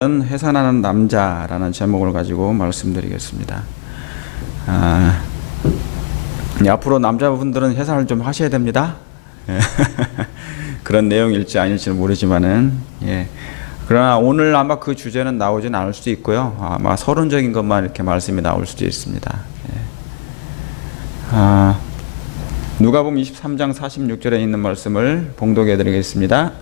해산하는 남자라는 제목을 가지고 말씀드리겠습니다. 앞으로 남자분들은 해산을 좀 하셔야 됩니다. 그런 내용일지 아닐지는 모르지만은, 그러나 오늘 아마 그 주제는 나오진 않을 수도 있고요. 아마 서론적인 것만 이렇게 말씀이 나올 수도 있습니다. 누가복음 23장 46절에 있는 말씀을 봉독해 드리겠습니다.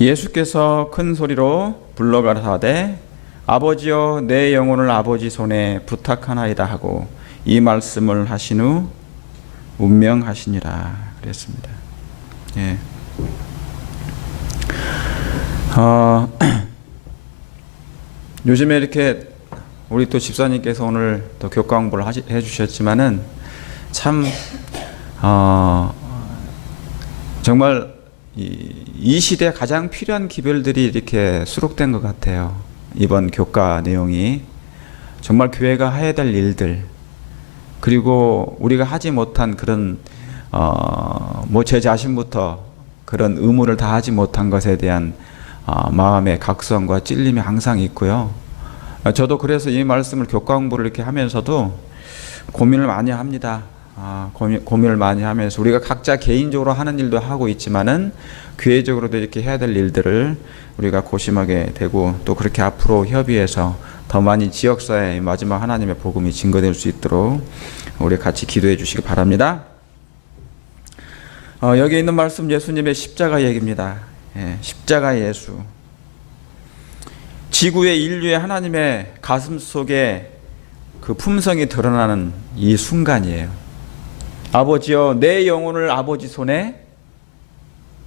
예수께서 큰 소리로 불러 가라사대 아버지여 내 영혼을 아버지 손에 부탁하나이다 하고 이 말씀을 하신 후 운명하시니라 그랬습니다. 요즘에 이렇게 우리 또 집사님께서 오늘 또 교과 공부를 해주셨지만은 참 정말 이 시대에 가장 필요한 기별들이 이렇게 수록된 것 같아요. 이번 교과 내용이 정말 교회가 해야 될 일들, 그리고 우리가 하지 못한 그런 제 자신부터 그런 의무를 다 하지 못한 것에 대한 마음의 각성과 찔림이 항상 있고요. 저도 그래서 이 말씀을 교과 공부를 이렇게 하면서도 고민을 많이 합니다. 고민을 많이 하면서 우리가 각자 개인적으로 하는 일도 하고 있지만은 교회적으로도 이렇게 해야 될 일들을 우리가 고심하게 되고, 또 그렇게 앞으로 협의해서 더 많이 지역사회에 마지막 하나님의 복음이 증거될 수 있도록 우리 같이 기도해 주시기 바랍니다. 여기 있는 말씀 예수님의 십자가 얘기입니다. 십자가 예수. 지구의 인류의 하나님의 가슴 속에 그 품성이 드러나는 이 순간이에요. 아버지여 내 영혼을 아버지 손에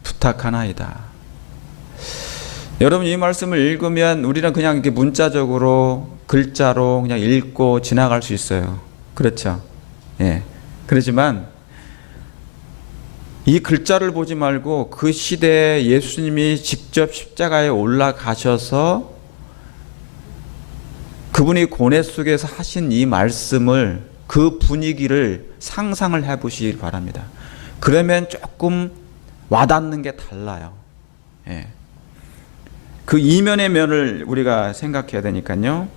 부탁하나이다. 여러분, 이 말씀을 읽으면 우리는 그냥 이렇게 문자적으로 글자로 그냥 읽고 지나갈 수 있어요. 그렇죠? 그렇지만 이 글자를 보지 말고 그 시대에 예수님이 직접 십자가에 올라가셔서 그분이 고뇌 속에서 하신 이 말씀을, 그 분위기를 상상을 해보시기 바랍니다. 그러면 조금 와닿는 게 달라요. 그 이면의 면을 우리가 생각해야 되니까요.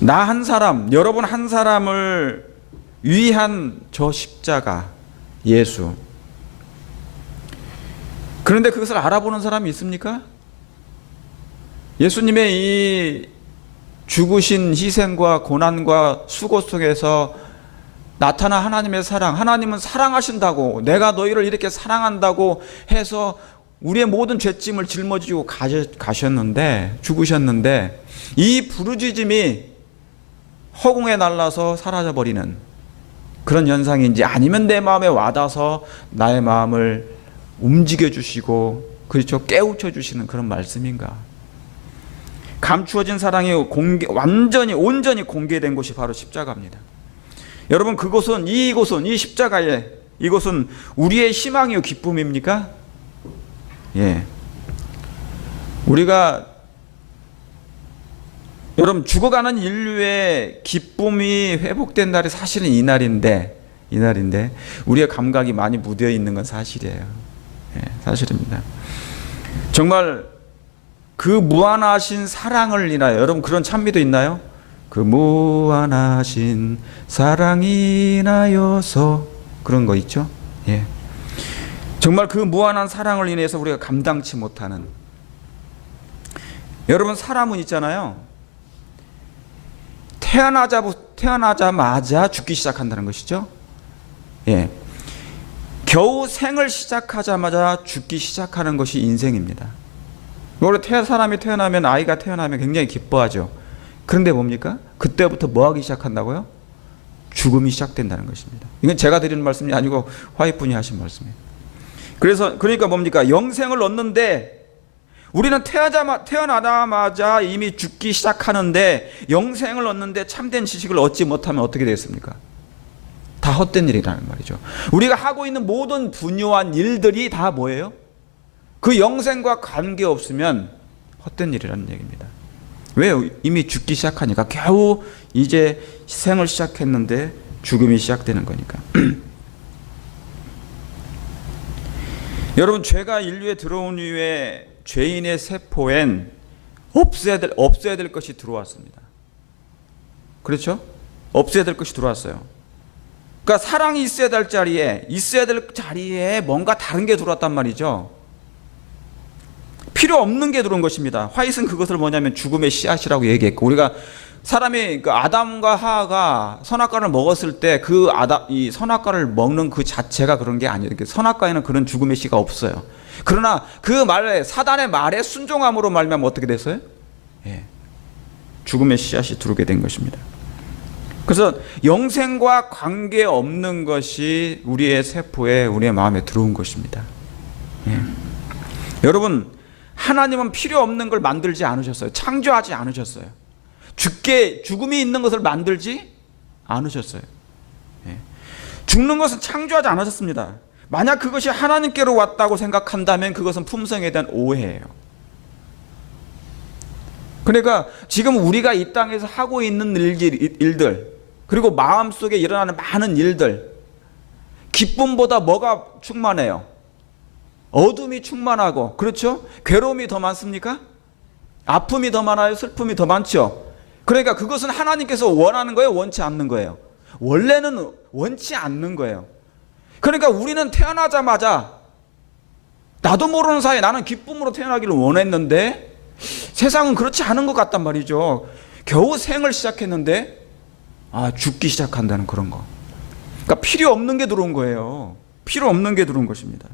나 한 사람, 여러분 한 사람을 위한 저 십자가 예수. 그런데 그것을 알아보는 사람이 있습니까? 예수님의 이 죽으신 희생과 고난과 수고 속에서 나타난 하나님의 사랑, 하나님은 사랑하신다고, 내가 너희를 이렇게 사랑한다고 해서 우리의 모든 죄짐을 짊어지고 가셨는데, 죽으셨는데, 이 부르짖음이 허공에 날라서 사라져버리는 그런 현상인지, 아니면 내 마음에 와닿아서 나의 마음을 움직여 주시고, 그렇죠, 깨우쳐 주시는 그런 말씀인가? 감추어진 사랑이 온전히 공개된 곳이 바로 십자가입니다. 여러분, 이 십자가에, 이곳은 우리의 희망이요 기쁨입니까? 우리가, 여러분, 죽어가는 인류의 기쁨이 회복된 날이 사실은 이날인데 우리의 감각이 많이 묻어 있는 건 사실이에요. 사실입니다. 정말 그 무한하신 사랑을 인하여, 여러분 그런 찬미도 있나요? 그 무한하신 사랑이 인하여서, 그런 거 있죠? 정말 그 무한한 사랑을 인해서 우리가 감당치 못하는, 여러분 사람은 있잖아요, 태어나자마자 죽기 시작한다는 것이죠. 겨우 생을 시작하자마자 죽기 시작하는 것이 인생입니다. 원래 사람이 태어나면, 아이가 태어나면 굉장히 기뻐하죠. 그런데 뭡니까? 그때부터 뭐 하기 시작한다고요? 죽음이 시작된다는 것입니다. 이건 제가 드리는 말씀이 아니고 화이트분이 하신 말씀이에요. 그러니까 뭡니까? 영생을 얻는데, 우리는 태어나자마자 이미 죽기 시작하는데, 영생을 얻는데 참된 지식을 얻지 못하면 어떻게 되겠습니까? 다 헛된 일이라는 말이죠. 우리가 하고 있는 모든 분요한 일들이 다 뭐예요? 그 영생과 관계없으면 헛된 일이라는 얘기입니다. 왜요? 이미 죽기 시작하니까. 겨우 이제 생을 시작했는데 죽음이 시작되는 거니까. 여러분, 죄가 인류에 들어온 이후에 죄인의 세포엔 없어야 될 것이 들어왔습니다. 그렇죠? 없어야 될 것이 들어왔어요. 그러니까 사랑이 있어야 될 자리에 뭔가 다른 게 들어왔단 말이죠. 필요 없는 게 들어온 것입니다. 화이트는 그것을 뭐냐면 죽음의 씨앗이라고 얘기했고, 우리가 사람이 그 아담과 하하가 선악과를 먹었을 때 이 선악과를 먹는 그 자체가 그런 게 아니에요. 선악과에는 그런 죽음의 씨가 없어요. 그러나 그 말에, 사단의 말에 순종함으로 말미암아 어떻게 됐어요? 예, 죽음의 씨앗이 들어오게 된 것입니다. 그래서 영생과 관계없는 것이 우리의 세포에, 우리의 마음에 들어온 것입니다. 예. 여러분, 하나님은 필요 없는 걸 만들지 않으셨어요. 창조하지 않으셨어요. 죽음이 있는 것을 만들지 않으셨어요. 예. 죽는 것은 창조하지 않으셨습니다. 만약 그것이 하나님께로 왔다고 생각한다면 그것은 품성에 대한 오해예요. 그러니까 지금 우리가 이 땅에서 하고 있는 일들, 그리고 마음속에 일어나는 많은 일들, 기쁨보다 뭐가 충만해요? 어둠이 충만하고, 그렇죠? 괴로움이 더 많습니까? 아픔이 더 많아요? 슬픔이 더 많죠? 그러니까 그것은 하나님께서 원하는 거예요? 원치 않는 거예요? 원래는 원치 않는 거예요. 그러니까 우리는 태어나자마자 나도 모르는 사이에 나는 기쁨으로 태어나기를 원했는데 세상은 그렇지 않은 것 같단 말이죠. 겨우 생을 시작했는데 죽기 시작한다는 그런 거. 그러니까 필요 없는 게 들어온 거예요. 필요 없는 게 들어온 것입니다.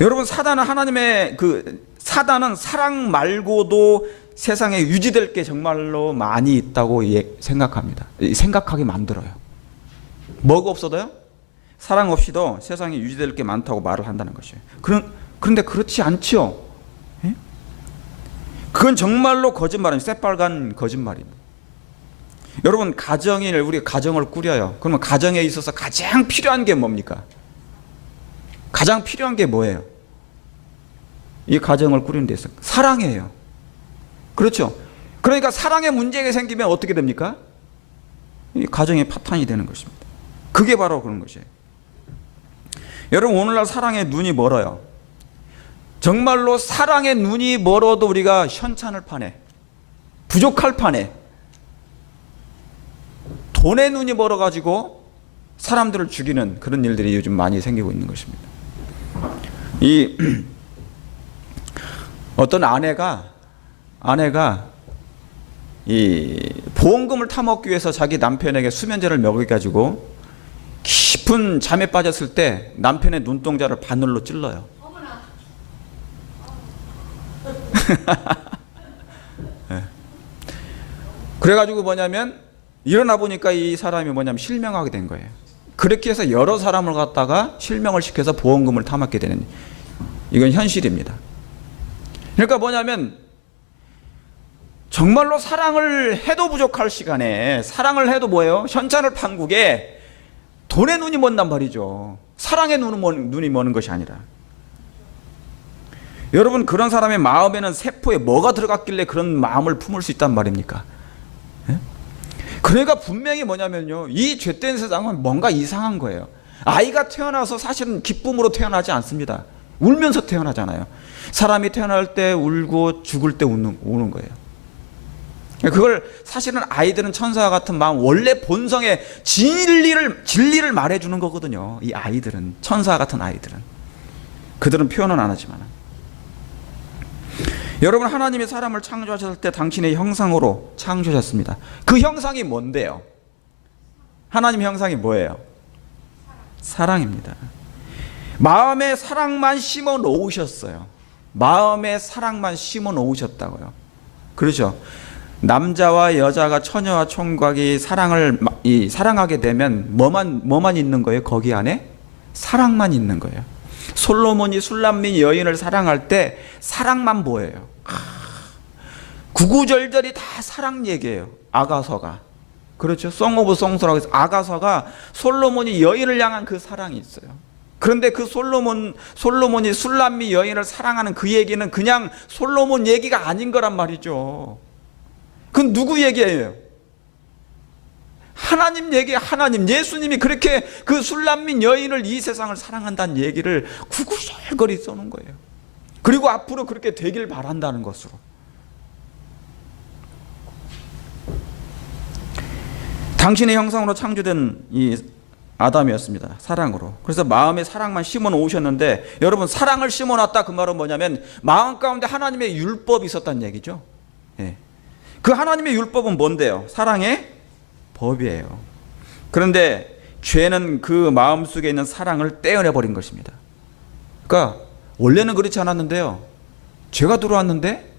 여러분, 사단은 사랑 말고도 세상에 유지될 게 정말로 많이 있다고 생각합니다. 생각하게 만들어요. 뭐가 없어도요? 사랑 없이도 세상에 유지될 게 많다고 말을 한다는 것이에요. 그런데 그렇지 않죠. 예? 그건 정말로 거짓말입니다. 새빨간 거짓말입니다. 여러분, 우리가 가정을 꾸려요. 그러면 가정에 있어서 가장 필요한 게 뭡니까? 가장 필요한 게 뭐예요? 이 가정을 꾸리는 데 있어서 사랑이에요. 그렇죠? 그러니까 사랑에 문제가 생기면 어떻게 됩니까? 이 가정의 파탄이 되는 것입니다. 그게 바로 그런 것이에요. 여러분, 오늘날 사랑의 눈이 멀어요. 정말로 사랑의 눈이 멀어도 우리가 현찬을 판에, 부족할 판에, 돈의 눈이 멀어가지고 사람들을 죽이는 그런 일들이 요즘 많이 생기고 있는 것입니다. 어떤 아내가 이 보험금을 타먹기 위해서 자기 남편에게 수면제를 먹여가지고 깊은 잠에 빠졌을 때 남편의 눈동자를 바늘로 찔러요. 네. 그래가지고 뭐냐면 일어나 보니까 이 사람이 실명하게 된 거예요. 그렇게 해서 여러 사람을 갖다가 실명을 시켜서 보험금을 타먹게 되는, 이건 현실입니다. 그러니까 뭐냐면 정말로 사랑을 해도 부족할 시간에, 사랑을 해도 뭐예요? 현찰을 판국에 돈의 눈이 먼단 말이죠. 사랑의 눈이 머는 것이 아니라. 여러분, 그런 사람의 마음에는, 세포에 뭐가 들어갔길래 그런 마음을 품을 수 있단 말입니까? 예? 그러니까 분명히 뭐냐면요, 이 죄된 세상은 뭔가 이상한 거예요. 아이가 태어나서 사실은 기쁨으로 태어나지 않습니다. 울면서 태어나잖아요. 사람이 태어날 때 울고 죽을 때 우는 거예요. 그걸 사실은 아이들은 천사와 같은 마음, 원래 본성의 진리를 말해주는 거거든요. 이 아이들은, 천사와 같은 아이들은. 그들은 표현은 안 하지만. 여러분, 하나님이 사람을 창조하셨을 때 당신의 형상으로 창조하셨습니다. 그 형상이 뭔데요? 하나님의 형상이 뭐예요? 사랑입니다. 마음에 사랑만 심어 놓으셨어요. 마음에 사랑만 심어 놓으셨다고요. 그렇죠? 남자와 여자가, 처녀와 총각이 사랑하게 되면 뭐만 있는 거예요? 거기 안에 사랑만 있는 거예요. 솔로몬이 술람민 여인을 사랑할 때 사랑만 보여요. 구구절절이 다 사랑 얘기예요. 아가서가. 그렇죠? 송 오브 송스라고 해서 아가서가 솔로몬이 여인을 향한 그 사랑이 있어요. 그런데 그 솔로몬이 술람미 여인을 사랑하는 그 얘기는 그냥 솔로몬 얘기가 아닌 거란 말이죠. 그건 누구 얘기예요? 하나님 얘기, 하나님 예수님이 그렇게 그 술람민 여인을, 이 세상을 사랑한다는 얘기를 구구절거리 써놓은 거예요. 그리고 앞으로 그렇게 되길 바란다는 것으로. 당신의 형상으로 창조된 이 아담이었습니다. 사랑으로. 그래서 마음의 사랑만 심어 놓으셨는데, 여러분, 사랑을 심어 놨다 그 말은 뭐냐면 마음 가운데 하나님의 율법이 있었다는 얘기죠. 예. 그 하나님의 율법은 뭔데요? 사랑의 법이에요. 그런데 죄는 그 마음 속에 있는 사랑을 떼어내 버린 것입니다. 그러니까 원래는 그렇지 않았는데요, 죄가 들어왔는데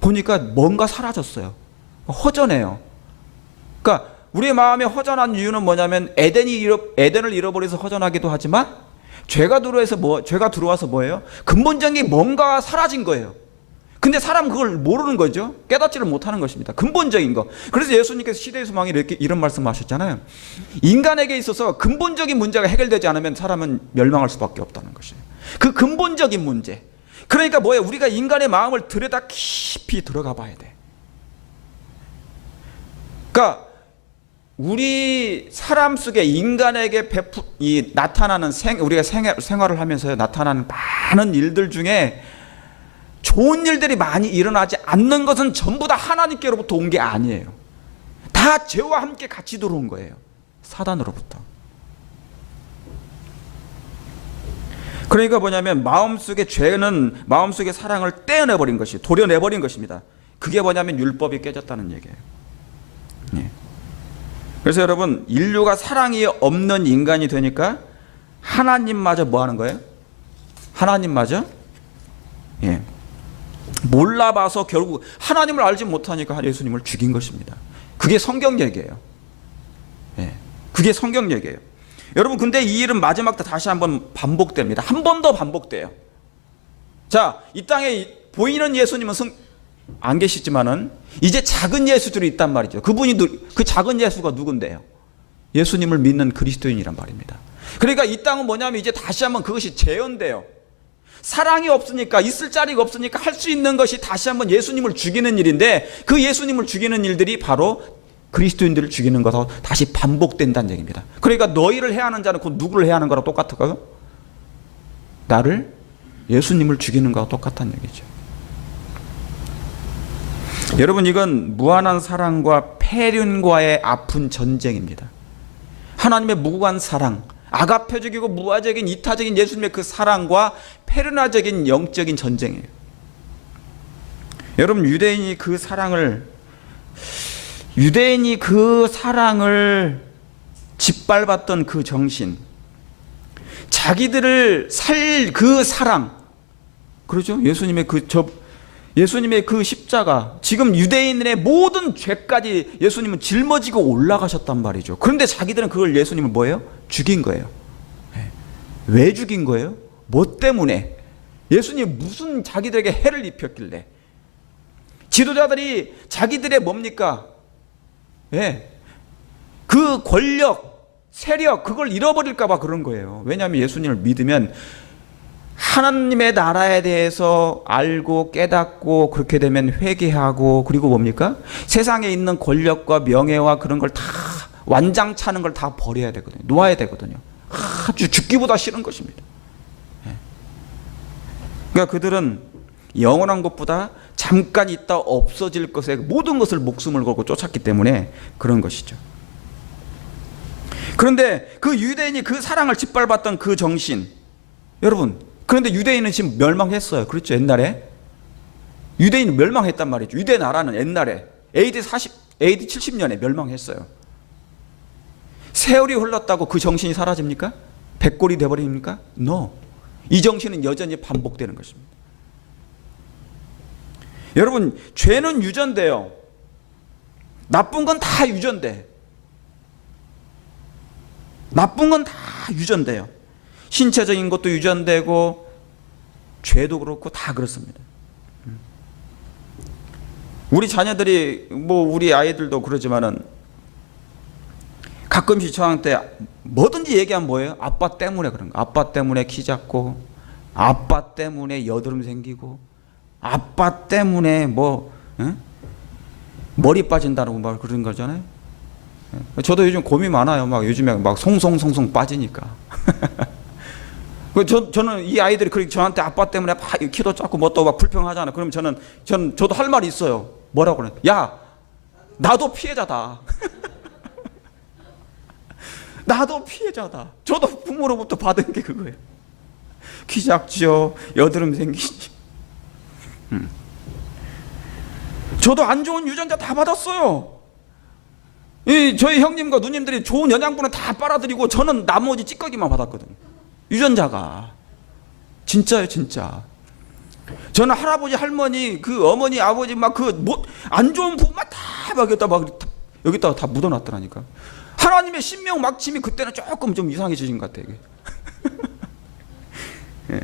보니까 뭔가 사라졌어요. 허전해요. 그러니까 우리의 마음이 허전한 이유는 뭐냐면 에덴을 잃어버려서 허전하기도 하지만 죄가 들어와서 뭐예요? 근본적인 뭔가 사라진 거예요. 근데 사람은 그걸 모르는 거죠. 깨닫지를 못하는 것입니다. 근본적인 거. 그래서 예수님께서 시대의 소망이 이런 말씀하셨잖아요. 인간에게 있어서 근본적인 문제가 해결되지 않으면 사람은 멸망할 수밖에 없다는 것이에요. 그 근본적인 문제. 그러니까 뭐예요? 우리가 인간의 마음을 들여다 깊이 들어가 봐야 돼. 그러니까 우리 사람 속에 인간에게 나타나는 우리가 생활을 하면서 나타나는 많은 일들 중에 좋은 일들이 많이 일어나지 않는 것은 전부 다 하나님께로부터 온 게 아니에요. 다 죄와 함께 같이 들어온 거예요. 사단으로부터. 그러니까 뭐냐면 죄는 마음속에 사랑을 떼어내버린 것이, 도려내버린 것입니다. 그게 뭐냐면 율법이 깨졌다는 얘기예요. 예. 그래서 여러분, 인류가 사랑이 없는 인간이 되니까 하나님마저 뭐 하는 거예요? 하나님마저 몰라봐서 결국 하나님을 알지 못하니까 예수님을 죽인 것입니다. 그게 성경 얘기예요. 그게 성경 얘기예요. 여러분, 근데 이 일은 마지막 때 다시 한번 반복됩니다. 한 번 더 반복돼요. 자, 이 땅에 보이는 예수님은 안 계시지만은 이제 작은 예수들이 있단 말이죠. 그 작은 예수가 누군데요? 예수님을 믿는 그리스도인이란 말입니다. 그러니까 이 땅은 뭐냐면 이제 다시 한번 그것이 재현돼요. 사랑이 없으니까, 있을 자리가 없으니까 할 수 있는 것이 다시 한번 예수님을 죽이는 일인데, 그 예수님을 죽이는 일들이 바로 그리스도인들을 죽이는 것하고 다시 반복된다는 얘기입니다. 그러니까 너희를 해하는 자는 곧 누구를 해하는 거랑 똑같을까요? 나를, 예수님을 죽이는 거하고 똑같다는 얘기죠. 여러분, 이건 무한한 사랑과 폐륜과의 아픈 전쟁입니다. 하나님의 무궁한 사랑, 아가페적이고 무아적인 이타적인 예수님의 그 사랑과 폐륜화적인 영적인 전쟁이에요. 여러분, 유대인이 그 사랑을 짓밟았던 그 정신, 자기들을 살 그 사랑, 그렇죠? 예수님의 그 십자가, 지금 유대인의 모든 죄까지 예수님은 짊어지고 올라가셨단 말이죠. 그런데 자기들은 그걸, 예수님을 뭐예요? 죽인 거예요. 왜 죽인 거예요? 뭐 때문에? 예수님이 무슨 자기들에게 해를 입혔길래? 지도자들이 자기들의 뭡니까? 그 권력, 세력, 그걸 잃어버릴까 봐 그런 거예요. 왜냐하면 예수님을 믿으면 하나님의 나라에 대해서 알고 깨닫고, 그렇게 되면 회개하고, 그리고 뭡니까? 세상에 있는 권력과 명예와 그런 걸 다 완장차는 걸 다 버려야 되거든요. 놓아야 되거든요. 아주 죽기보다 싫은 것입니다. 그러니까 그들은 영원한 것보다 잠깐 있다 없어질 것에 모든 것을 목숨을 걸고 쫓았기 때문에 그런 것이죠. 그런데 그 유대인이 그 사랑을 짓밟았던 그 정신, 여러분, 그런데 유대인은 지금 멸망했어요. 그렇죠? 옛날에 유대인은 멸망했단 말이죠. 유대 나라는 옛날에 AD 70년에 멸망했어요. 세월이 흘렀다고 그 정신이 사라집니까? 백골이 돼버립니까? No. 이 정신은 여전히 반복되는 것입니다. 여러분, 죄는 유전돼요. 나쁜 건 다 유전돼. 나쁜 건 다 유전돼요. 신체적인 것도 유전되고 죄도 그렇고 다 그렇습니다. 우리 자녀들이, 우리 아이들도 그러지만은 가끔씩 저한테 뭐든지 얘기하면 뭐예요? 아빠 때문에 그런 거. 아빠 때문에 키 작고, 아빠 때문에 여드름 생기고, 아빠 때문에 머리 빠진다고 말 그런 거잖아요. 저도 요즘 고민 많아요. 막 요즘에 막 송송송송 빠지니까. 저는 이 아이들이 그렇게 저한테 아빠 때문에 막 키도 작고 뭐 또 막 불평하잖아. 그럼 저도 할 말이 있어요. 뭐라고 그래? 야, 나도 피해자다. 나도 피해자다. 저도 부모로부터 받은 게 그거예요. 키 작지요, 여드름 생기지. 저도 안 좋은 유전자 다 받았어요. 저희 형님과 누님들이 좋은 영양분을 다 빨아들이고 저는 나머지 찌꺼기만 받았거든요. 유전자가. 진짜요, 진짜. 저는 할아버지, 할머니, 그 어머니, 아버지 막 안 좋은 부분만 다 여기다가 다 묻어놨더라니까. 하나님의 신명 막침이 그때는 조금 좀 이상해지신 것 같아요. 예.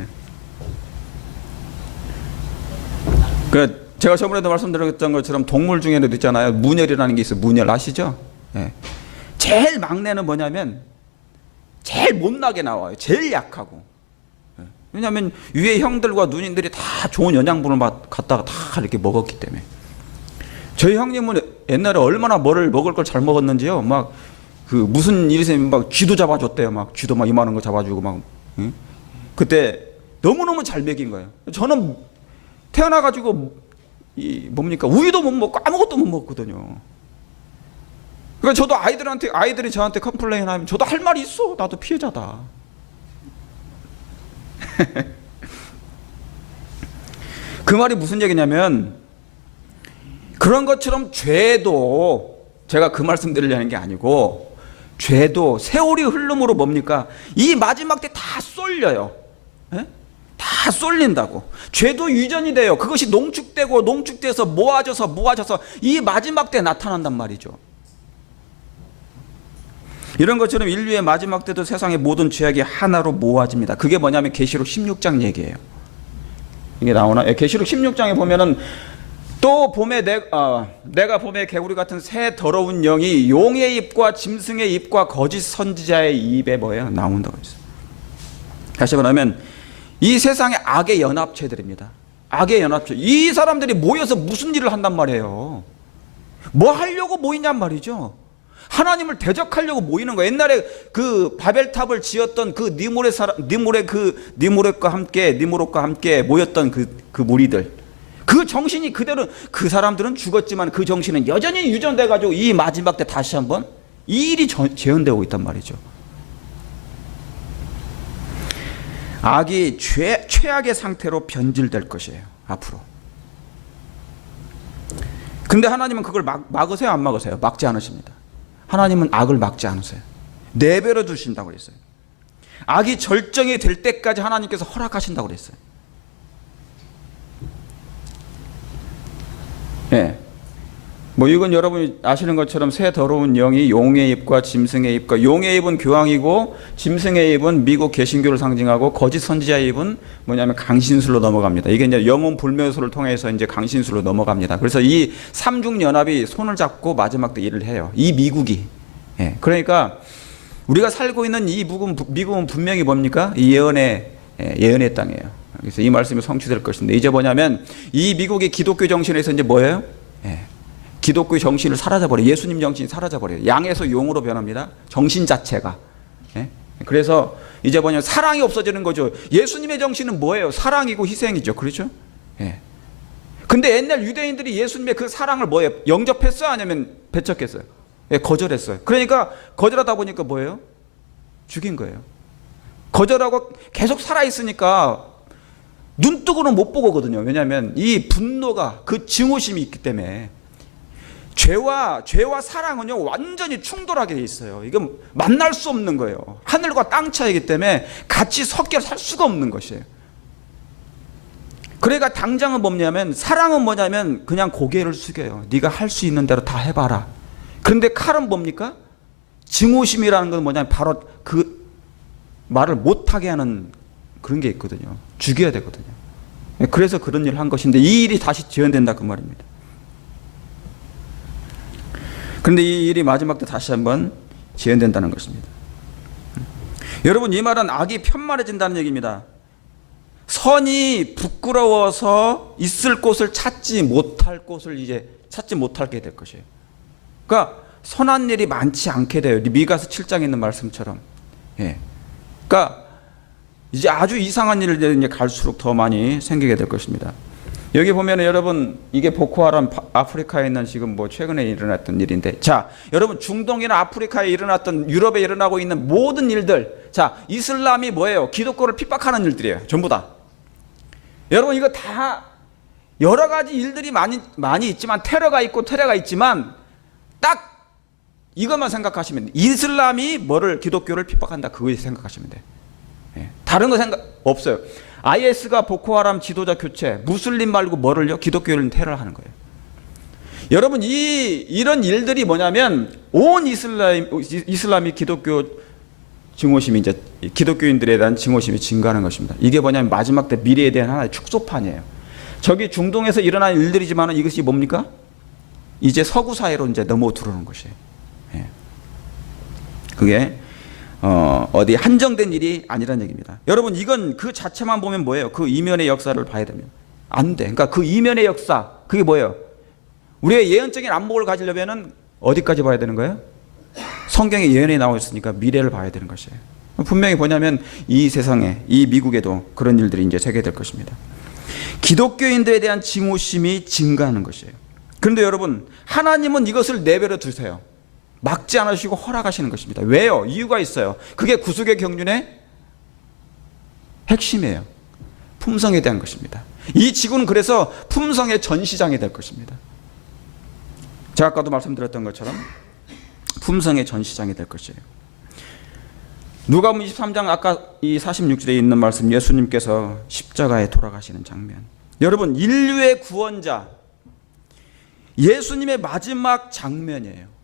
제가 저번에도 말씀드렸던 것처럼 동물 중에도 있잖아요. 문열이라는 게 있어요. 문열 아시죠? 예. 제일 막내는 뭐냐면 제일 못나게 나와요. 제일 약하고. 예. 왜냐하면 위에 형들과 누님들이 다 좋은 영양분을 갖다가 다 이렇게 먹었기 때문에. 저희 형님은 옛날에 얼마나 뭐를 먹을 걸 잘 먹었는지요. 막 무슨 일이 있으면 막 쥐도 잡아줬대요. 막 쥐도 막 이만한 거 잡아주고 막. 예? 그때 너무너무 잘 먹인 거예요. 저는 태어나가지고 뭡니까? 우유도 못 먹고 아무것도 못 먹거든요. 그러니까 저도 아이들이 저한테 컴플레인 하면 저도 할 말이 있어. 나도 피해자다. 그 말이 무슨 얘기냐면 그런 것처럼 죄도 제가 그 말씀 드리려는 게 아니고 죄도 세월이 흐름으로 뭡니까? 이 마지막 때 다 쏠려요. 예? 다 쏠린다고. 죄도 유전이 돼요. 그것이 농축되고 농축돼서 모아져서 이 마지막 때 나타난단 말이죠. 이런 것처럼 인류의 마지막 때도 세상의 모든 죄악이 하나로 모아집니다. 그게 뭐냐면 계시록 16장 얘기예요. 이게 나오나? 계시록 16장에 보면은 또 봄에 내가 봄에 개구리 같은 새 더러운 영이 용의 입과 짐승의 입과 거짓 선지자의 입에 뭐예요? 나온다고 했어요. 다시 말하면 이 세상의 악의 연합체들입니다. 악의 연합체. 이 사람들이 모여서 무슨 일을 한단 말이에요. 뭐 하려고 모이냔 말이죠. 하나님을 대적하려고 모이는 거예요. 옛날에 그 바벨탑을 지었던 그 니무롯과 함께 모였던 그 무리들. 그 정신이 그대로 그 사람들은 죽었지만 그 정신은 여전히 유전돼 가지고 이 마지막 때 다시 한번 이 일이 재현되고 있단 말이죠. 악이 최악의 상태로 변질될 것이에요. 앞으로. 근데 하나님은 그걸 막으세요? 안 막으세요? 막지 않으십니다. 하나님은 악을 막지 않으세요. 내버려 두신다고 그랬어요. 악이 절정이 될 때까지 하나님께서 허락하신다고 그랬어요. 예. 뭐 이건 여러분이 아시는 것처럼 새 더러운 영이 용의 입과 짐승의 입과 용의 입은 교황이고 짐승의 입은 미국 개신교를 상징하고 거짓 선지자의 입은 뭐냐면 강신술로 넘어갑니다. 이게 이제 영혼 불멸소를 통해서 이제 강신술로 넘어갑니다. 그래서 이 삼중 연합이 손을 잡고 마지막 때 일을 해요. 이 미국이. 예. 그러니까 우리가 살고 있는 이 미국은 분명히 뭡니까? 이 예언의 땅이에요. 그래서 이 말씀이 성취될 것인데 이제 뭐냐면 이 미국의 기독교 정신에서 이제 뭐예요? 예. 기독교 정신을 사라져버려요. 예수님 정신이 사라져버려요. 양에서 용으로 변합니다. 정신 자체가. 예? 그래서 이제 뭐냐면 사랑이 없어지는 거죠. 예수님의 정신은 뭐예요? 사랑이고 희생이죠. 그렇죠? 예. 근데 옛날 유대인들이 예수님의 그 사랑을 뭐예요? 영접했어요? 아니면 배척했어요? 예, 거절했어요. 그러니까 거절하다 보니까 뭐예요? 죽인 거예요. 거절하고 계속 살아있으니까 눈뜨고는 못 보거든요. 왜냐하면 이 분노가 그 증오심이 있기 때문에 죄와 사랑은요 완전히 충돌하게 돼 있어요. 이건 만날 수 없는 거예요. 하늘과 땅 차이기 때문에 같이 섞여 살 수가 없는 것이에요. 그러니까 당장은 뭐냐면 사랑은 뭐냐면 그냥 고개를 숙여요. 네가 할 수 있는 대로 다 해봐라. 그런데 칼은 뭡니까? 증오심이라는 건 뭐냐면 바로 그 말을 못하게 하는 그런 게 있거든요. 죽여야 되거든요. 그래서 그런 일을 한 것인데 이 일이 다시 재현된다 그 말입니다. 그런데 이 일이 마지막 때 다시 한번 재현된다는 것입니다. 여러분 이 말은 악이 편만해진다는 얘기입니다. 선이 부끄러워서 있을 곳을 찾지 못할 곳을 이제 찾지 못하게 될 것이에요. 그러니까 선한 일이 많지 않게 돼요. 미가서 7장에 있는 말씀처럼. 예. 그러니까 이제 아주 이상한 일들이 이제 갈수록 더 많이 생기게 될 것입니다. 여기 보면 여러분, 이게 보코하람 아프리카에 있는 지금 뭐 최근에 일어났던 일인데, 자, 여러분 중동이나 아프리카에 일어났던, 유럽에 일어나고 있는 모든 일들, 자, 이슬람이 뭐예요? 기독교를 핍박하는 일들이에요. 전부 다. 여러분, 이거 다 여러 가지 일들이 많이 있지만, 테러가 있고 테러가 있지만, 딱 이것만 생각하시면 돼. 이슬람이 뭐를, 기독교를 핍박한다, 그거 생각하시면 돼. 예. 다른 거 생각 없어요. IS가 보코하람 지도자 교체, 무슬림 말고 뭐를요? 기독교를 테러를 하는 거예요. 여러분, 이런 일들이 뭐냐면 온 이슬람이 기독교 증오심이, 이제 기독교인들에 대한 증오심이 증가하는 것입니다. 이게 뭐냐면 마지막 때 미래에 대한 하나의 축소판이에요. 저기 중동에서 일어난 일들이지만 이것이 뭡니까? 이제 서구 사회로 이제 넘어 들어오는 것이에요. 예. 그게 어디 한정된 일이 아니란 얘기입니다. 여러분, 이건 그 자체만 보면 뭐예요? 그 이면의 역사를 봐야 되면 안 돼. 그러니까 그 이면의 역사, 그게 뭐예요? 우리의 예언적인 안목을 가지려면은 어디까지 봐야 되는 거예요? 성경에 예언이 나와 있으니까 미래를 봐야 되는 것이에요. 분명히 뭐냐면 이 세상에, 이 미국에도 그런 일들이 이제 생겨될 것입니다. 기독교인들에 대한 증오심이 증가하는 것이에요. 그런데 여러분, 하나님은 이것을 내버려 두세요. 막지 않으시고 허락하시는 것입니다. 왜요? 이유가 있어요. 그게 구속의 경륜의 핵심이에요. 품성에 대한 것입니다. 이 지구는 그래서 품성의 전시장이 될 것입니다. 제가 아까도 말씀드렸던 것처럼 품성의 전시장이 될 것이에요. 누가복음 23장 아까 이 46절에 있는 말씀, 예수님께서 십자가에 돌아가시는 장면. 여러분, 인류의 구원자 예수님의 마지막 장면이에요.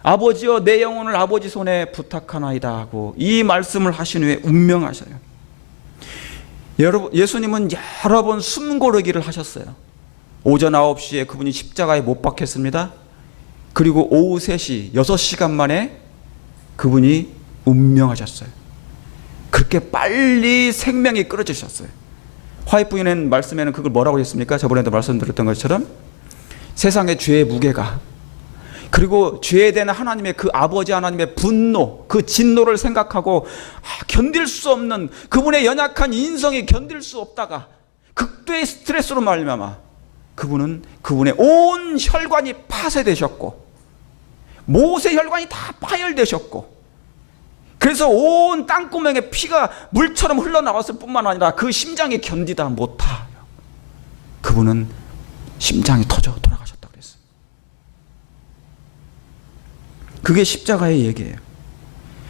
아버지여, 내 영혼을 아버지 손에 부탁하나이다 하고 이 말씀을 하신 후에 운명하셔요. 여러분, 예수님은 여러 번 숨고르기를 하셨어요. 오전 9시에 그분이 십자가에 못 박혔습니다. 그리고 오후 3시, 6시간 만에 그분이 운명하셨어요. 그렇게 빨리 생명이 끊어지셨어요. 화이트부인의 말씀에는 그걸 뭐라고 했습니까? 저번에도 말씀드렸던 것처럼 세상의 죄의 무게가, 그리고 죄에 대한 하나님의 그 아버지 하나님의 분노, 그 진노를 생각하고 견딜 수 없는 그분의 연약한 인성이 견딜 수 없다가 극도의 스트레스로 말미암아 그분은 그분의 온 혈관이 파쇄되셨고 모세 혈관이 다 파열되셨고, 그래서 온 땅구멍에 피가 물처럼 흘러나왔을 뿐만 아니라 그 심장이 견디다 못하여 그분은 심장이 터져 돌아가셨다 그랬어요. 그게 십자가의 얘기예요.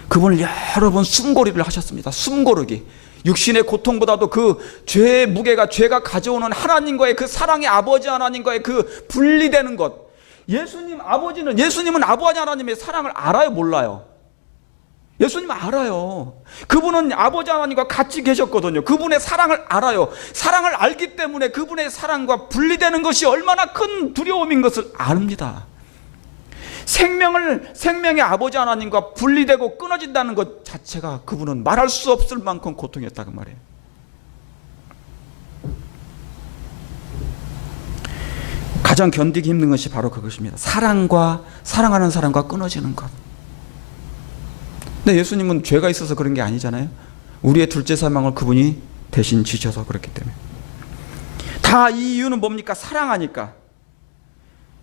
그분을 여러 번 숨고르기를 하셨습니다. 숨고르기. 육신의 고통보다도 그 죄의 무게가, 죄가 가져오는 하나님과의 그 사랑의 아버지 하나님과의 그 분리되는 것. 예수님은 아버지 하나님의 사랑을 알아요, 몰라요? 예수님 알아요. 그분은 아버지 하나님과 같이 계셨거든요. 그분의 사랑을 알아요. 사랑을 알기 때문에 그분의 사랑과 분리되는 것이 얼마나 큰 두려움인 것을 압니다. 생명의 아버지 하나님과 분리되고 끊어진다는 것 자체가 그분은 말할 수 없을 만큼 고통이었다고 말해요. 가장 견디기 힘든 것이 바로 그것입니다. 사랑하는 사람과 끊어지는 것. 근데 예수님은 죄가 있어서 그런 게 아니잖아요. 우리의 둘째 사망을 그분이 대신 지셔서 그렇기 때문에. 다 이 이유는 뭡니까? 사랑하니까.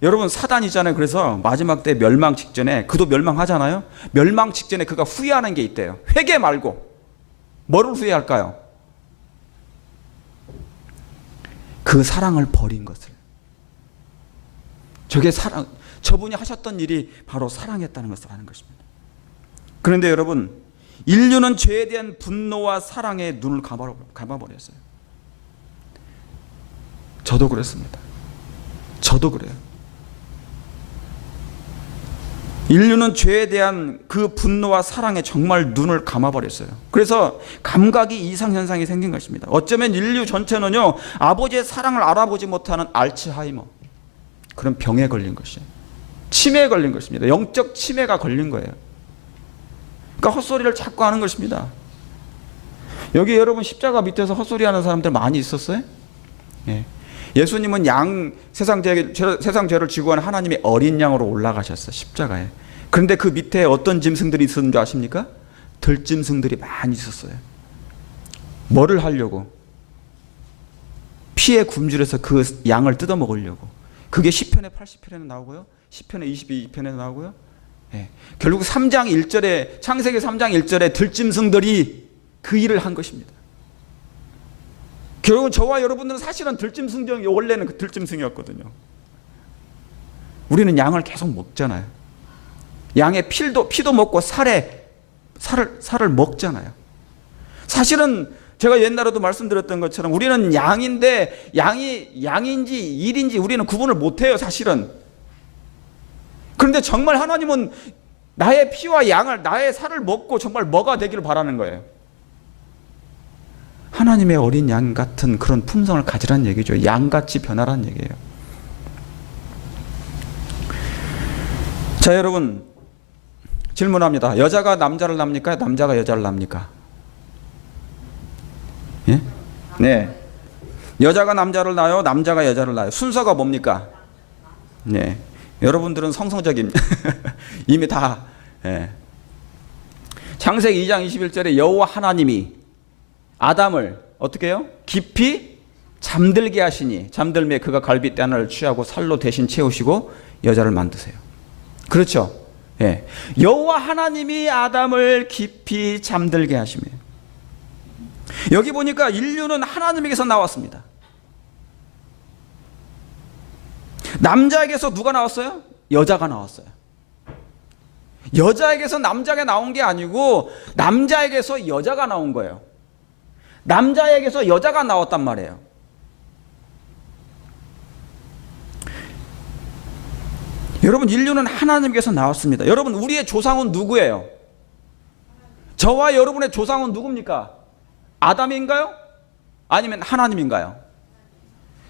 여러분, 사단이잖아요. 그래서 마지막 때 멸망 직전에, 그도 멸망하잖아요. 멸망 직전에 그가 후회하는 게 있대요. 회개 말고 뭐를 후회할까요? 그 사랑을 버린 것을. 저분이 하셨던 일이 바로 사랑했다는 것을 아는 것입니다. 그런데 여러분, 인류는 죄에 대한 분노와 사랑에 눈을 감아버렸어요. 저도 그랬습니다. 저도 그래요. 인류는 죄에 대한 그 분노와 사랑에 정말 눈을 감아버렸어요. 그래서 감각이 이상현상이 생긴 것입니다. 어쩌면 인류 전체는요, 아버지의 사랑을 알아보지 못하는 알츠하이머, 그런 병에 걸린 것이에요. 치매에 걸린 것입니다. 영적 치매가 걸린 거예요. 그러니까 헛소리를 자꾸 하는 것입니다. 여기 여러분 십자가 밑에서 헛소리하는 사람들 많이 있었어요? 예. 예수님은 세상 죄를 지고 간 하나님의 어린 양으로 올라가셨어요. 십자가에. 그런데 그 밑에 어떤 짐승들이 있었는 줄 아십니까? 들짐승들이 많이 있었어요. 뭐를 하려고? 피에 굶주려서 그 양을 뜯어 먹으려고. 그게 10편에 80편에 나오고요. 10편에 22편에 나오고요. 예. 결국 3장 1절에 창세기 3장 1절에 들짐승들이 그 일을 한 것입니다. 결국은 저와 여러분들은 사실은 들짐승, 원래는 그 들짐승이었거든요. 우리는 양을 계속 먹잖아요. 양의 피도 먹고 살을 먹잖아요. 사실은 제가 옛날에도 말씀드렸던 것처럼 우리는 양인데 양인지 일인지 우리는 구분을 못해요, 사실은. 그런데 정말 하나님은 나의 피와 나의 살을 먹고 정말 뭐가 되기를 바라는 거예요. 하나님의 어린 양 같은 그런 품성을 가지라는 얘기죠. 양같이 변하라는 얘기예요. 자, 여러분 질문합니다. 여자가 남자를 낳습니까? 남자가 여자를 낳습니까? 예? 네. 여자가 남자를 낳아요? 남자가 여자를 낳아요? 순서가 뭡니까? 네. 여러분들은 성성적인 이미 다. 예. 창세기 2장 21절에 여호와 하나님이 아담을 어떻게 해요? 깊이 잠들게 하시니 잠들매 그가 갈빗대안을 취하고 살로 대신 채우시고 여자를 만드세요. 그렇죠? 예. 여호와 하나님이 아담을 깊이 잠들게 하시며, 여기 보니까 인류는 하나님에게서 나왔습니다. 남자에게서 누가 나왔어요? 여자가 나왔어요. 여자에게서 남자가 나온 게 아니고 남자에게서 여자가 나온 거예요. 남자에게서 여자가 나왔단 말이에요. 여러분, 인류는 하나님께서 나왔습니다. 여러분, 우리의 조상은 누구예요? 저와 여러분의 조상은 누굽니까? 아담인가요? 아니면 하나님인가요?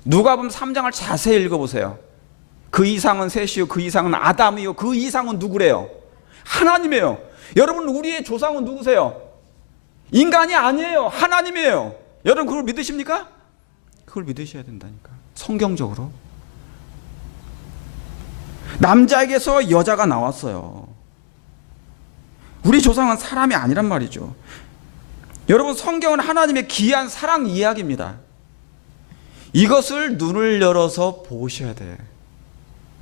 누가복음 3장을 자세히 읽어보세요. 그 이상은 셋이요, 그 이상은 아담이요, 그 이상은 누구래요? 하나님이에요. 여러분, 우리의 조상은 누구세요? 인간이 아니에요. 하나님이에요. 여러분, 그걸 믿으십니까? 그걸 믿으셔야 된다니까. 성경적으로. 남자에게서 여자가 나왔어요. 우리 조상은 사람이 아니란 말이죠. 여러분, 성경은 하나님의 귀한 사랑 이야기입니다. 이것을 눈을 열어서 보셔야 돼.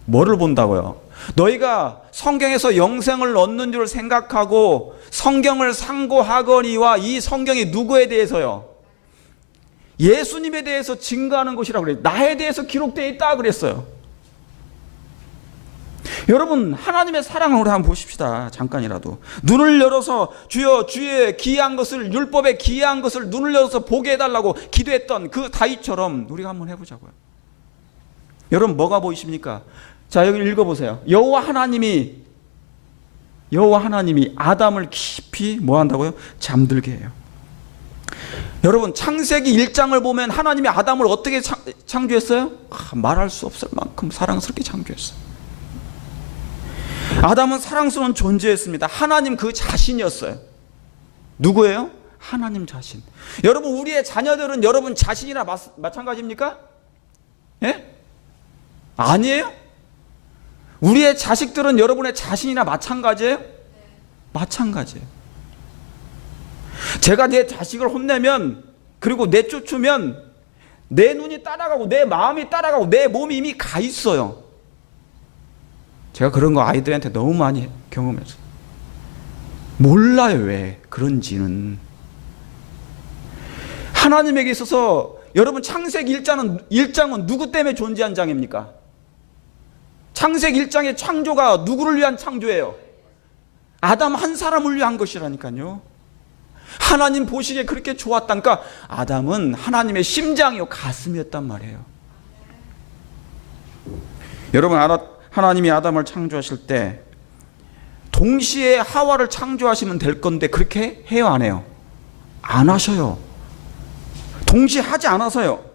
뭐를 본다고요? 너희가 성경에서 영생을 얻는 줄 생각하고 성경을 상고하거니와 이 성경이 누구에 대해서요? 예수님에 대해서 증거하는 것이라고 그래요. 나에 대해서 기록되어 있다 그랬어요. 여러분, 하나님의 사랑을 우리 한번 보십시다. 잠깐이라도 눈을 열어서 주여 주의 귀한 것을, 율법의 귀한 것을 눈을 열어서 보게 해달라고 기도했던 그 다윗처럼 우리가 한번 해보자고요. 여러분, 뭐가 보이십니까? 자, 여기 읽어보세요. 여호와 하나님이 아담을 깊이 뭐 한다고요? 잠들게 해요. 여러분, 창세기 1장을 보면 하나님이 아담을 어떻게 창조했어요? 말할 수 없을 만큼 사랑스럽게 창조했어요. 아담은 사랑스러운 존재였습니다. 하나님 그 자신이었어요. 누구예요? 하나님 자신. 여러분, 우리의 자녀들은 여러분 자신이나 마찬가지입니까? 예? 아니에요? 우리의 자식들은 여러분의 자신이나 마찬가지예요? 마찬가지예요. 제가 내 자식을 혼내면, 그리고 내쫓으면 내 눈이 따라가고 내 마음이 따라가고 내 몸이 이미 가 있어요. 제가 그런 거 아이들한테 너무 많이 경험했어요. 몰라요, 왜 그런지는. 하나님에게 있어서 여러분, 창세기 1장은 누구 때문에 존재한 장입니까? 창세기 1장의 창조가 누구를 위한 창조예요? 아담 한 사람을 위한 것이라니까요. 하나님 보시기에 그렇게 좋았다니까. 아담은 하나님의 심장이요, 가슴이었단 말이에요. 여러분, 하나님이 아담을 창조하실 때 동시에 하와를 창조하시면 될 건데 그렇게 해요, 안 해요? 안 하셔요. 동시에 하지 않아서요.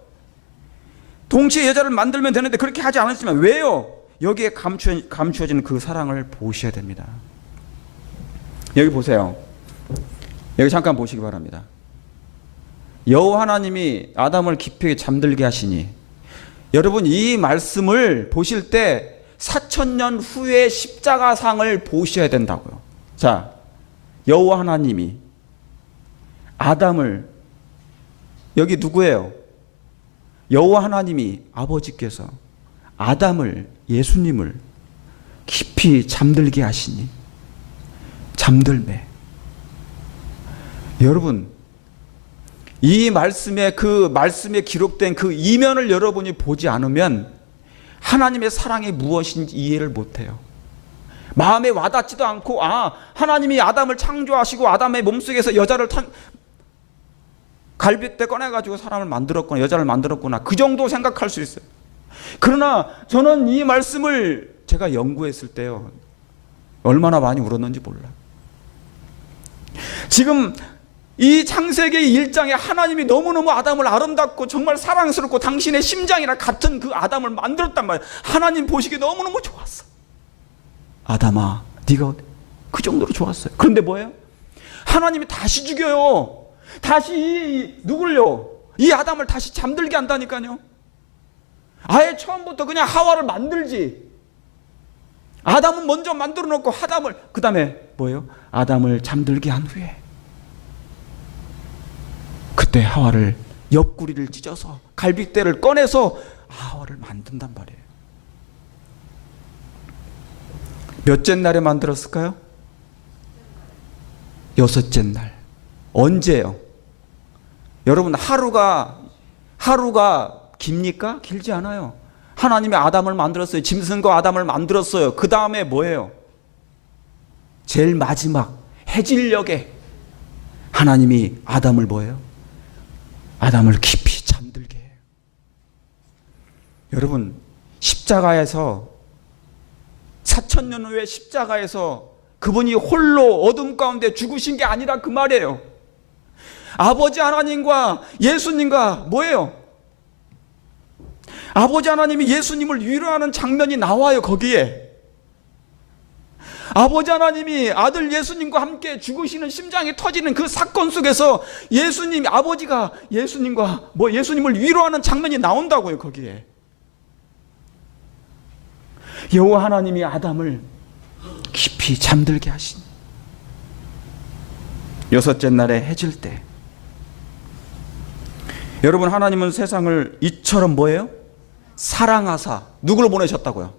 동시에 여자를 만들면 되는데 그렇게 하지 않았지만 왜요? 여기에 감추어지는 그 사랑을 보셔야 됩니다. 여기 보세요. 여기 잠깐 보시기 바랍니다. 여호와 하나님이 아담을 깊이 잠들게 하시니, 여러분, 이 말씀을 보실 때 4,000년 후의 십자가상을 보셔야 된다고요. 자, 여호와 하나님이 아담을, 여기 누구예요? 여호와 하나님이, 아버지께서 아담을, 예수님을 깊이 잠들게 하시니 잠들매. 여러분, 이 말씀에, 그 말씀에 기록된 그 이면을 여러분이 보지 않으면 하나님의 사랑이 무엇인지 이해를 못해요. 마음에 와닿지도 않고, 하나님이 아담을 창조하시고 아담의 몸속에서 여자를 갈빗대 꺼내가지고 사람을 만들었구나, 여자를 만들었구나, 그 정도 생각할 수 있어요. 그러나 저는 이 말씀을 제가 연구했을 때요, 얼마나 많이 울었는지 몰라요. 지금 이 창세기 1장에 하나님이 너무너무 아담을 아름답고 정말 사랑스럽고 당신의 심장이랑 같은 그 아담을 만들었단 말이에요. 하나님 보시기에 너무너무 좋았어. 아담아, 네가 그 정도로 좋았어요. 그런데 뭐예요? 하나님이 다시 죽여요. 다시 누굴요? 이 아담을 다시 잠들게 한다니까요. 아예 처음부터 그냥 하와를 만들지. 아담은 먼저 만들어 놓고 그 다음에 뭐예요? 아담을 잠들게 한 후에 그때 하와를, 옆구리를 찢어서 갈빗대를 꺼내서 하와를 만든단 말이에요. 몇째 날에 만들었을까요? 6째 날. 언제요? 여러분, 하루가 깁니까? 길지 않아요. 하나님이 아담을 만들었어요. 짐승과 아담을 만들었어요. 그 다음에 뭐예요? 제일 마지막 해질녘에 하나님이 아담을 뭐예요? 아담을 깊이 잠들게 해요. 여러분, 십자가에서 4,000년 후에 십자가에서 그분이 홀로 어둠 가운데 죽으신 게 아니라 그 말이에요. 아버지 하나님과 예수님과 뭐예요? 아버지 하나님이 예수님을 위로하는 장면이 나와요. 거기에 아버지 하나님이 아들 예수님과 함께 죽으시는, 심장이 터지는 그 사건 속에서 아버지가 예수님을 위로하는 장면이 나온다고요. 거기에 여호와 하나님이 아담을 깊이 잠들게 하시니 6째 날에 해질 때, 여러분, 하나님은 세상을 이처럼 뭐예요? 사랑하사. 누구를 보내셨다고요?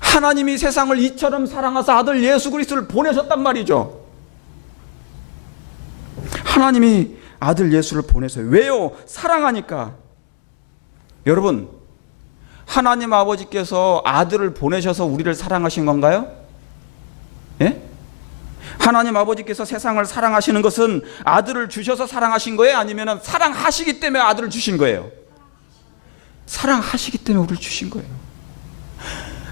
하나님이 세상을 이처럼 사랑하사 아들 예수 그리스도를 보내셨단 말이죠. 하나님이 아들 예수를 보내서요. 왜요? 사랑하니까. 여러분, 하나님 아버지께서 아들을 보내셔서 우리를 사랑하신 건가요? 예? 하나님 아버지께서 세상을 사랑하시는 것은 아들을 주셔서 사랑하신 거예요? 아니면 사랑하시기 때문에 아들을 주신 거예요? 사랑하시기 때문에 우리를 주신 거예요.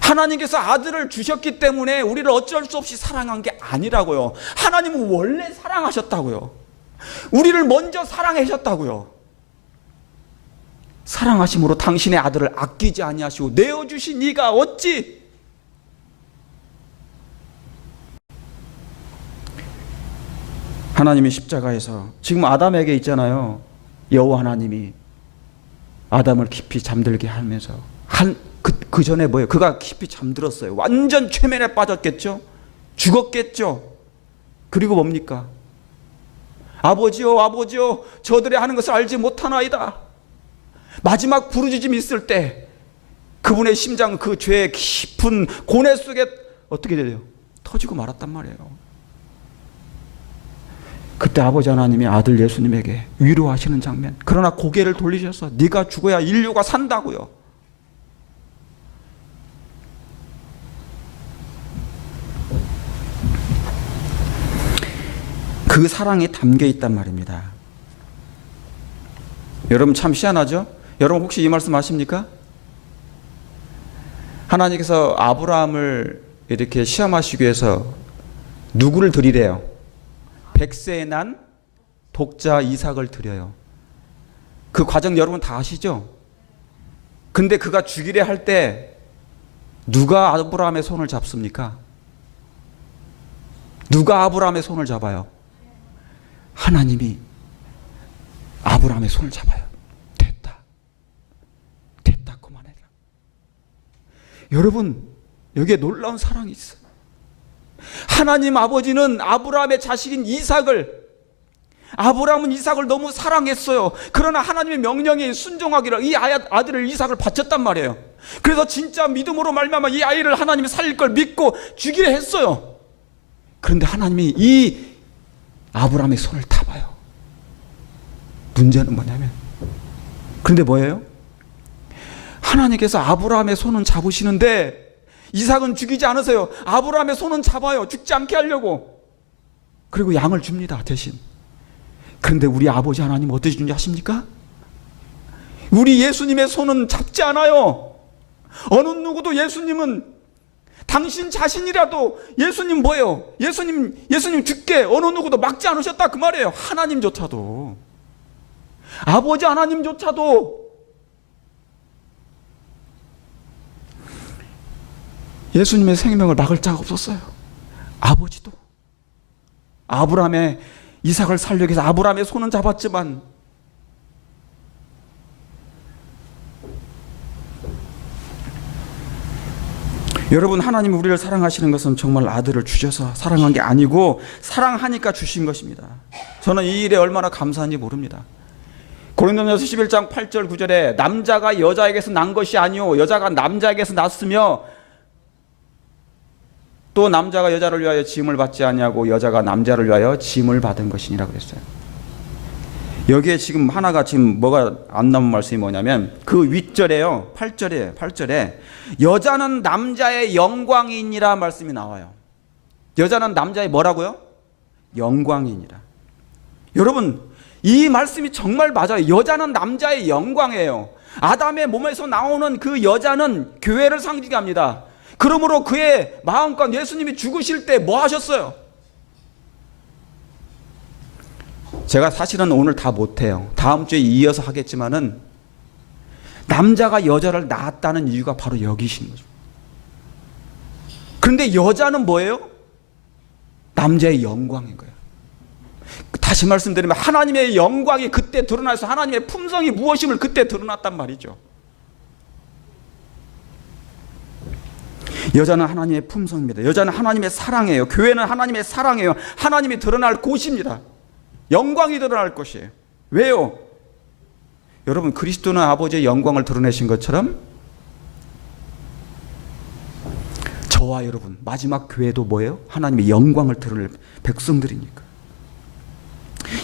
하나님께서 아들을 주셨기 때문에 우리를 어쩔 수 없이 사랑한 게 아니라고요. 하나님은 원래 사랑하셨다고요. 우리를 먼저 사랑하셨다고요. 사랑하심으로 당신의 아들을 아끼지 아니하시고 내어주신 이가 어찌 하나님이 십자가에서 지금 아담에게 있잖아요. 여호와 하나님이 아담을 깊이 잠들게 하면서 그 전에 뭐예요? 그가 깊이 잠들었어요. 완전 최면에 빠졌겠죠? 죽었겠죠? 그리고 뭡니까? 아버지요, 아버지요, 저들이 하는 것을 알지 못하나이다. 마지막 부르짖음이 있을 때 그분의 심장, 그 죄의 깊은 고뇌 속에 어떻게 돼요? 터지고 말았단 말이에요. 그때 아버지 하나님이 아들 예수님에게 위로하시는 장면. 그러나 고개를 돌리셔서 네가 죽어야 인류가 산다고요. 그 사랑이 담겨 있단 말입니다. 여러분, 참 희한하죠? 여러분, 혹시 이 말씀 아십니까? 하나님께서 아브라함을 이렇게 시험하시기 위해서 누구를 드리래요? 100세에 난 독자 이삭을 드려요. 그 과정 여러분 다 아시죠? 근데 그가 죽이려 할 때 누가 아브라함의 손을 잡습니까? 누가 아브라함의 손을 잡아요? 하나님이 아브라함의 손을 잡아요. 됐다. 여러분, 여기에 놀라운 사랑이 있어요. 하나님 아버지는 아브라함의 자식인 아브라함은 이삭을 너무 사랑했어요. 그러나 하나님의 명령에 순종하기를 이 아들을 이삭을 바쳤단 말이에요. 그래서 진짜 믿음으로 말미암아 이 아이를 하나님이 살릴 걸 믿고 주기로 했어요. 그런데 하나님이 이 아브라함의 손을 타봐요. 문제는 뭐냐면, 그런데 뭐예요? 하나님께서 아브라함의 손은 잡으시는데 이삭은 죽이지 않으세요. 아브라함의 손은 잡아요. 죽지 않게 하려고. 그리고 양을 줍니다, 대신. 그런데 우리 아버지 하나님 어떻게 주는지 아십니까? 우리 예수님의 손은 잡지 않아요. 어느 누구도 예수님은 당신 자신이라도 예수님 뭐예요? 예수님 죽게 어느 누구도 막지 않으셨다 그 말이에요. 하나님조차도, 아버지 하나님조차도 예수님의 생명을 막을 자가 없었어요. 아버지도 아브라함의 이삭을 살려기 위해서 아브라함의 손은 잡았지만 여러분, 하나님이 우리를 사랑하시는 것은 정말 아들을 주셔서 사랑한 게 아니고 사랑하니까 주신 것입니다. 저는 이 일에 얼마나 감사한지 모릅니다. 고린도전서 11장 8절 9절에 남자가 여자에게서 난 것이 아니요 여자가 남자에게서 났으며 또 남자가 여자를 위하여 지음을 받지 아니하고 여자가 남자를 위하여 지음을 받은 것이니라 그랬어요. 여기에 지금 하나가 지금 뭐가 안 남은 말씀이 뭐냐면 그 윗절에요. 8절에 여자는 남자의 영광이니라 말씀이 나와요. 여자는 남자의 뭐라고요? 영광이니라. 여러분, 이 말씀이 정말 맞아요. 여자는 남자의 영광이에요. 아담의 몸에서 나오는 그 여자는 교회를 상징합니다. 그러므로 그의 마음과 예수님이 죽으실 때 뭐 하셨어요? 제가 사실은 오늘 다 못해요. 다음 주에 이어서 하겠지만은 남자가 여자를 낳았다는 이유가 바로 여기신 거죠. 그런데 여자는 뭐예요? 남자의 영광인 거예요. 다시 말씀드리면 하나님의 영광이 그때 드러나서 하나님의 품성이 무엇임을 그때 드러났단 말이죠. 여자는 하나님의 품성입니다. 여자는 하나님의 사랑이에요. 교회는 하나님의 사랑이에요. 하나님이 드러날 곳입니다. 영광이 드러날 것이에요. 왜요? 여러분, 그리스도는 아버지의 영광을 드러내신 것처럼 저와 여러분, 마지막 교회도 뭐예요? 하나님의 영광을 드러낼 백성들이니까.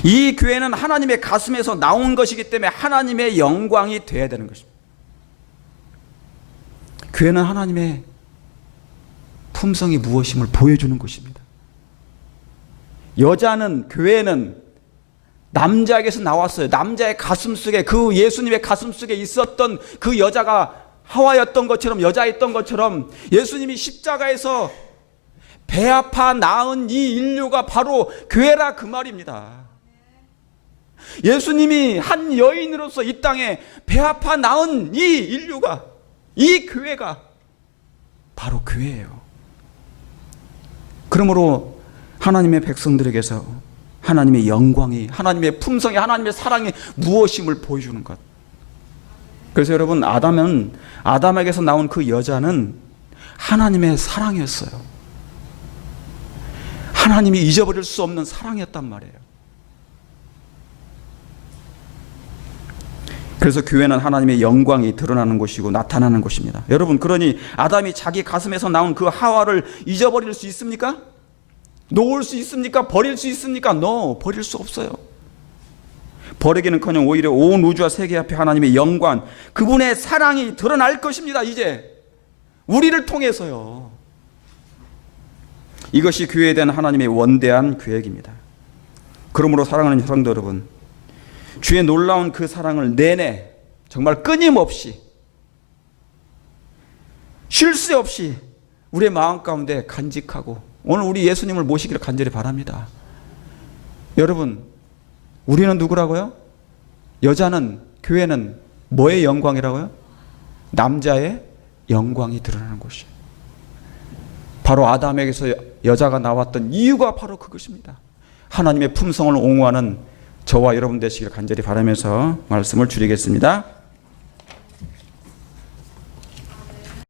이 교회는 하나님의 가슴에서 나온 것이기 때문에 하나님의 영광이 되어야 되는 것입니다. 교회는 하나님의 품성이 무엇임을 보여주는 것입니다. 여자는, 교회는 남자에게서 나왔어요. 남자의 가슴 속에, 그 예수님의 가슴 속에 있었던 그 여자가 하와였던 것처럼, 여자였던 것처럼 예수님이 십자가에서 배 아파 낳은 이 인류가 바로 교회라 그 말입니다. 예수님이 한 여인으로서 이 땅에 배 아파 낳은 이 인류가, 이 교회가 바로 교회예요. 그러므로 하나님의 백성들에게서 하나님의 영광이, 하나님의 품성이, 하나님의 사랑이 무엇임을 보여주는 것. 그래서 여러분, 아담에게서 나온 그 여자는 하나님의 사랑이었어요. 하나님이 잊어버릴 수 없는 사랑이었단 말이에요. 그래서 교회는 하나님의 영광이 드러나는 곳이고 나타나는 곳입니다. 여러분, 그러니 아담이 자기 가슴에서 나온 그 하와를 잊어버릴 수 있습니까? 놓을 수 있습니까? 버릴 수 있습니까? No, 버릴 수 없어요. 버리기는커녕 오히려 온 우주와 세계 앞에 하나님의 영광, 그분의 사랑이 드러날 것입니다. 이제 우리를 통해서요. 이것이 교회에 대한 하나님의 원대한 계획입니다. 그러므로 사랑하는 성도 여러분, 주의 놀라운 그 사랑을 내내 정말 끊임없이 쉴 새 없이 우리의 마음 가운데 간직하고 오늘 우리 예수님을 모시기를 간절히 바랍니다. 여러분, 우리는 누구라고요? 여자는, 교회는 뭐의 영광이라고요? 남자의 영광이 드러나는 곳이에요. 바로 아담에게서 여자가 나왔던 이유가 바로 그것입니다. 하나님의 품성을 옹호하는 저와 여러분 되시기를 간절히 바라면서 말씀을 줄이겠습니다.